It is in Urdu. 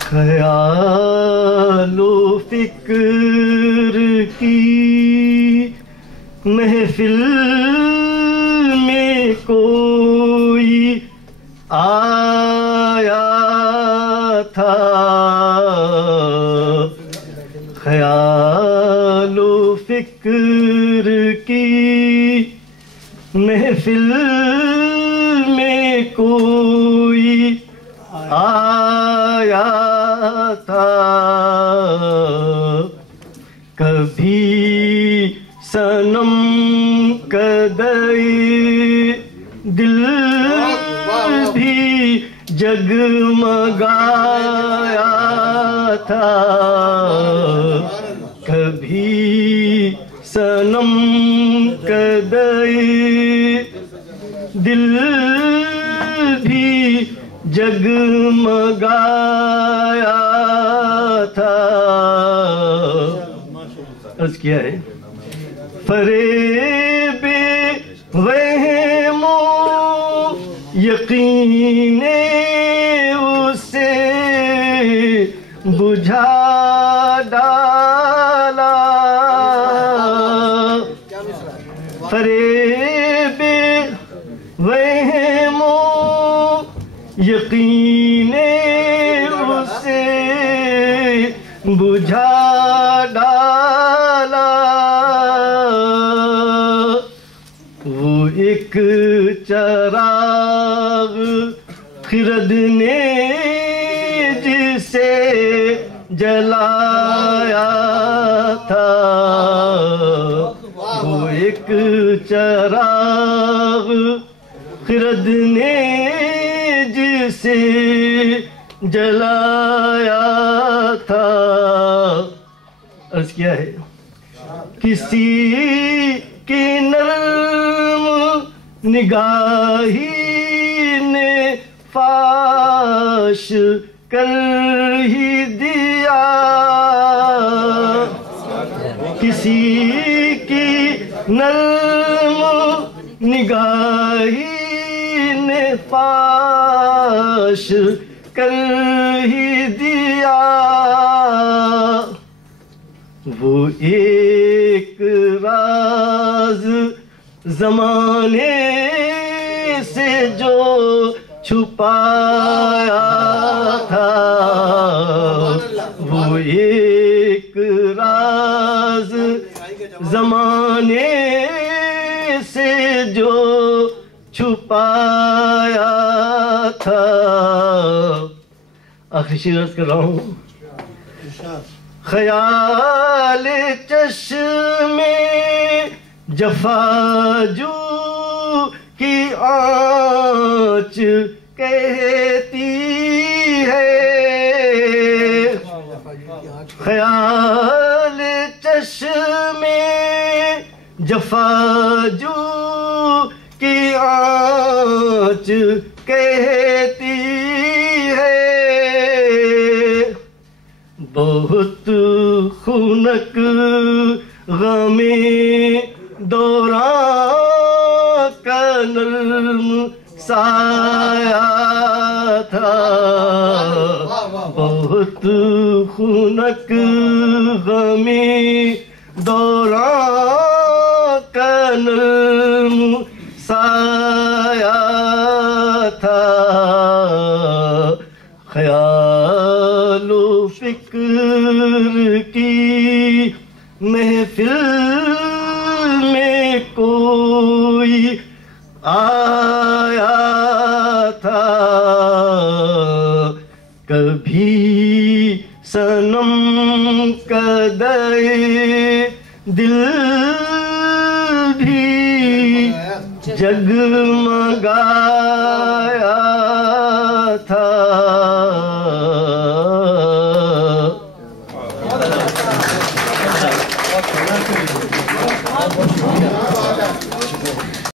خیال و فکر کی محفل میں کوئی آیا تھا، خیال و فکر کی محفل میں کوئی آیا تھا، کبھی صنم کدے دل بھی جگمگایا تھا، کبھی صنم کدے دل بھی جگمگایا تھا۔ عرض کیا ہے فریب وہم و یقین اسے بجھا ڈالا، فریب وہم و یقین اسے بجھا ڈالا، وہ ایک چراغ خرد نے جسے جلایا تھا، وہ ایک چراغ خرد نے جسے جلایا تھا۔ عرض کیا ہے کسی کی نرم نگاہی نے فاش کر ہی دیا، کسی کی نرم نگاہی نے فاش کر ہی دیا، وہ ایک راز زمانے سے جو چھپایا تھا، وہ ایک راز زمانے سے جو چھپایا تھا۔ آخری شعر عرض کر رہا ہوں، خیال چشم جفاجو کی آنچ کہتی ہے، خیال چشم جفاجو کی آنچ کہتی ہے، بہت خنک غم دوران کا نرم سایہ تھا، بہت خنک غم دوران کا نرم سایہ تھا، خیال و فکر کی محفل میں کوئی آیا تھا، کبھی صنم کدے دل بھی جگمگایا